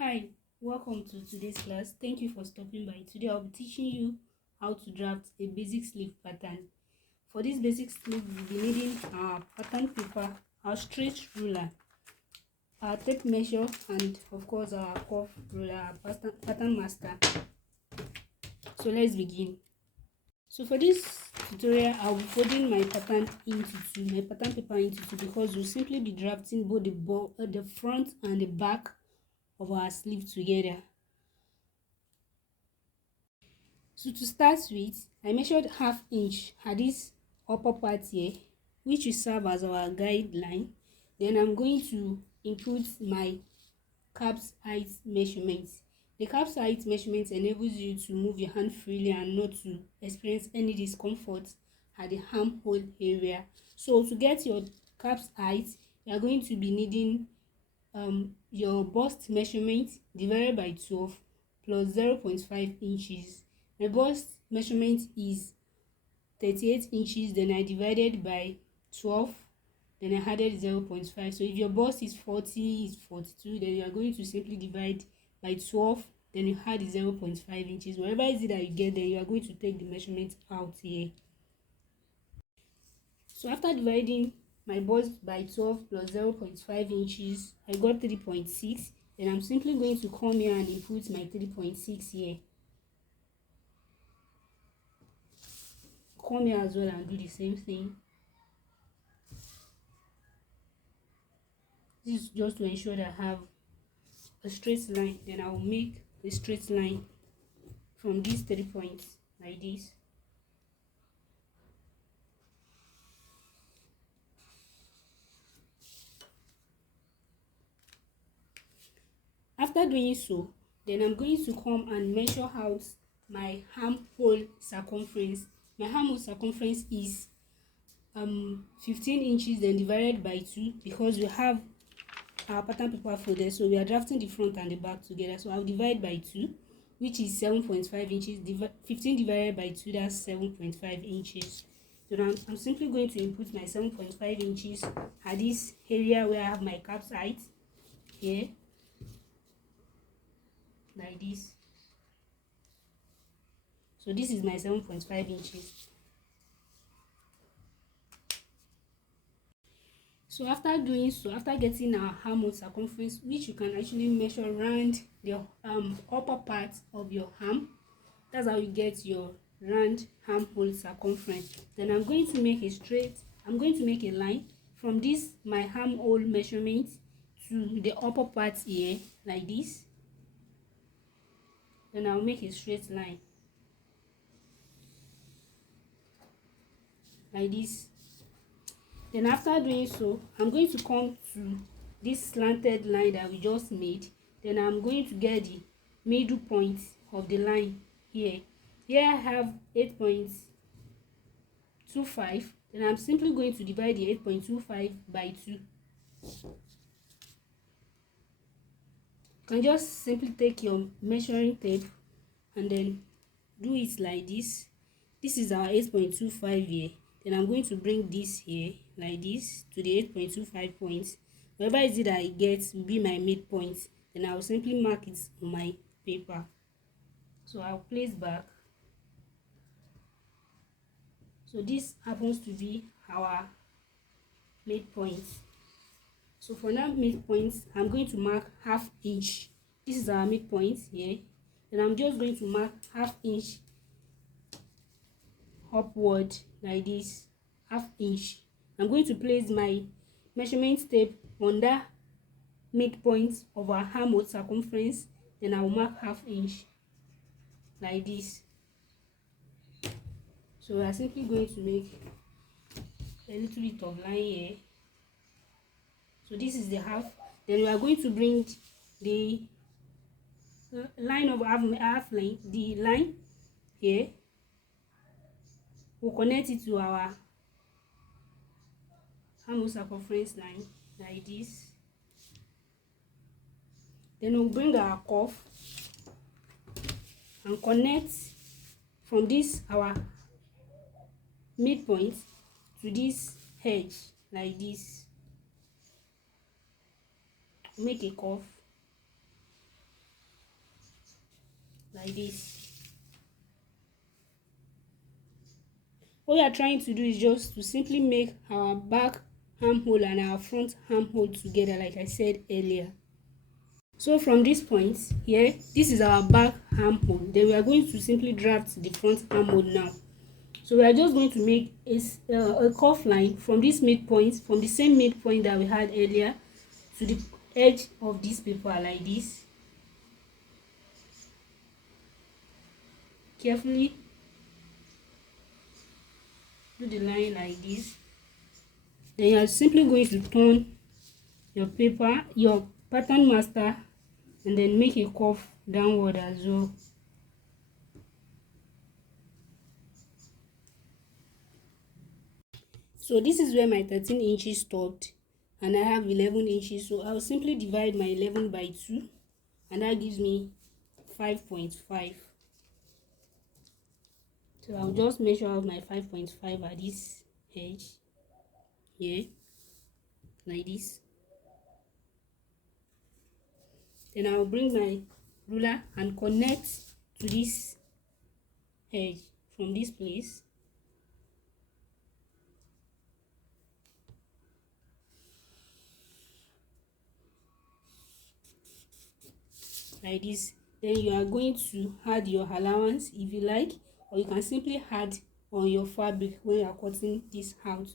Hi, welcome to today's class. Thank you for stopping by. Today I'll be teaching you how to draft a basic sleeve pattern. For this basic sleeve, we'll be needing our pattern paper, our straight ruler, our tape measure, and of course our curve ruler, our pattern master. So let's begin. So for this tutorial, I'll be folding my pattern paper into two, because we'll simply be drafting both the front and the back of our sleeve together. So to start with, I measured half inch at this upper part here, which will serve as our guideline. Then I'm going to input my cap's height measurement. The cap's height measurement enables you to move your hand freely and not to experience any discomfort at the armhole area. So to get your cap's height, you are going to be needing your bust measurement divided by 12 plus 0.5 inches. My bust measurement is 38 inches, then I divided by 12, then I added 0.5. So if your bust is 40, is 42, then you are going to simply divide by 12, then you add 0.5 inches. Whatever is it that you get, then you are going to take the measurement out here. So after dividing my bust by 12 plus 0.5 inches, I got 3.6. Then I'm simply going to come here and input my 3.6 here. Come here as well and do the same thing. This is just to ensure that I have a straight line. Then I will make a straight line from these 3 points like this. After doing so, then I'm going to come and measure out my armhole circumference. My armhole circumference is 15 inches, then divided by 2, because we have our pattern paper folded, so we are drafting the front and the back together. So I'll divide by 2, which is 7.5 inches. 15 divided by 2, that's 7.5 inches. So now I'm simply going to input my 7.5 inches at this area where I have my cap's height here, like this. So this is my 7.5 inches. So after doing so, after getting our armhole circumference, which you can actually measure around the upper part of your arm, that's how you get your round armhole circumference. Then I'm going to make a line from this my armhole measurement to the upper part here, like this. Then I'll make a straight line like this. Then after doing so, I'm going to come to this slanted line that we just made. Then I'm going to get the middle point of the line here. Here I have 8.25. Then I'm simply going to divide the 8.25 by 2. You can just simply take your measuring tape and then do it like this. This is our 8.25 here. Then I'm going to bring this here like this to the 8.25 points. Whatever is it that I get will be my midpoint. Then I will simply mark it on my paper. So I'll place back. So this happens to be our midpoint. So for now midpoint, I'm going to mark half inch. This is our midpoint here. Then I'm just going to mark half inch upward like this, half inch. I'm going to place my measurement tape on that midpoint of our armhole circumference. Then I will mark half inch like this. So we are simply going to make a little bit of line here. So this is the half. Then we are going to bring the line of half line, the line here. We'll connect it to our armhole circumference line like this. Then we'll bring our curve and connect from this our midpoint to this edge like this. Make a curve. like this. What we are trying to do is just to simply make our back armhole and our front armhole together, like I said earlier. So from this point here, this is our back armhole. Then we are going to simply draft the front armhole now. So we are just going to make a cuff line from this midpoint, from the same midpoint that we had earlier, to the edge of this paper like this. Carefully do the line like this. Then you are simply going to turn your paper, your pattern master, and then make a curve downward as well. So this is where my 13 inches stopped, and I have 11 inches. So I'll simply divide my 11 by 2, and that gives me 5.5. So I'll just measure out my 5.5 at this edge here, like this. Then I'll bring my ruler and connect to this edge from this place. Like this. Then you are going to add your allowance if you like, or you can simply add on your fabric when you are cutting this out.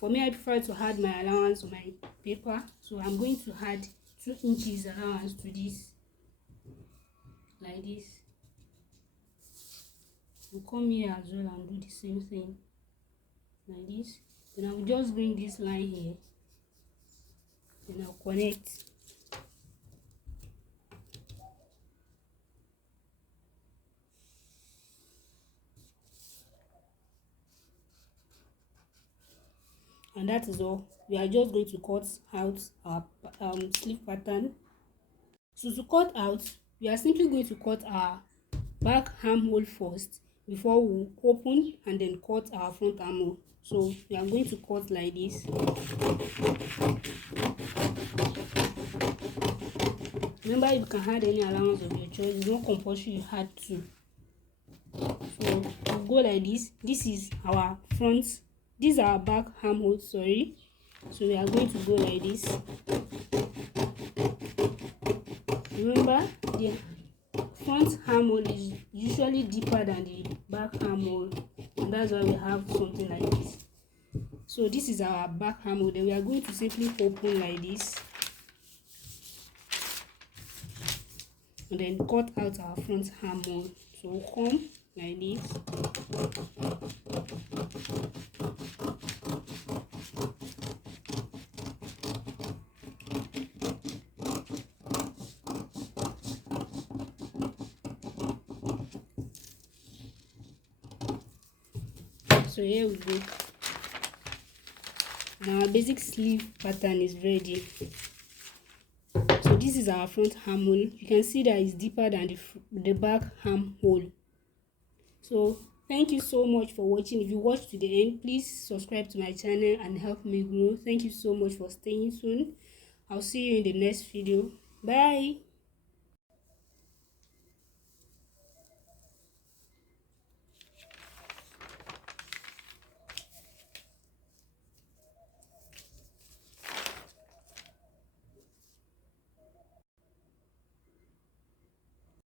For me, I prefer to add my allowance on my paper, so I'm going to add 2 inches allowance to this, like this. I'll come here as well and do the same thing, like this. Then I'll just bring this line here, then I'll connect. And that is all. We are just going to cut out our sleeve pattern. So to cut out, we are simply going to cut our back armhole first before we open and then cut our front armhole. So we are going to cut like this. Remember, you can add any allowance of your choice. It's not compulsory you had to. So we'll go like this. This is our front, this is our back armhole, sorry. So we are going to go like this. Remember, the front armhole is usually deeper than the back armhole, and that's why we have something like this. So this is our back armhole. Then we are going to simply open like this, and then cut out our front armhole. So we'll come like this. So here we go. Now our basic sleeve pattern is ready. So this is our front armhole. You can see that it's deeper than the back armhole. So thank you so much for watching. If you watched to the end, please subscribe to my channel and help me grow. Thank you so much for staying tuned. I'll see you in the next video. Bye.